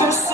you.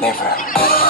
never.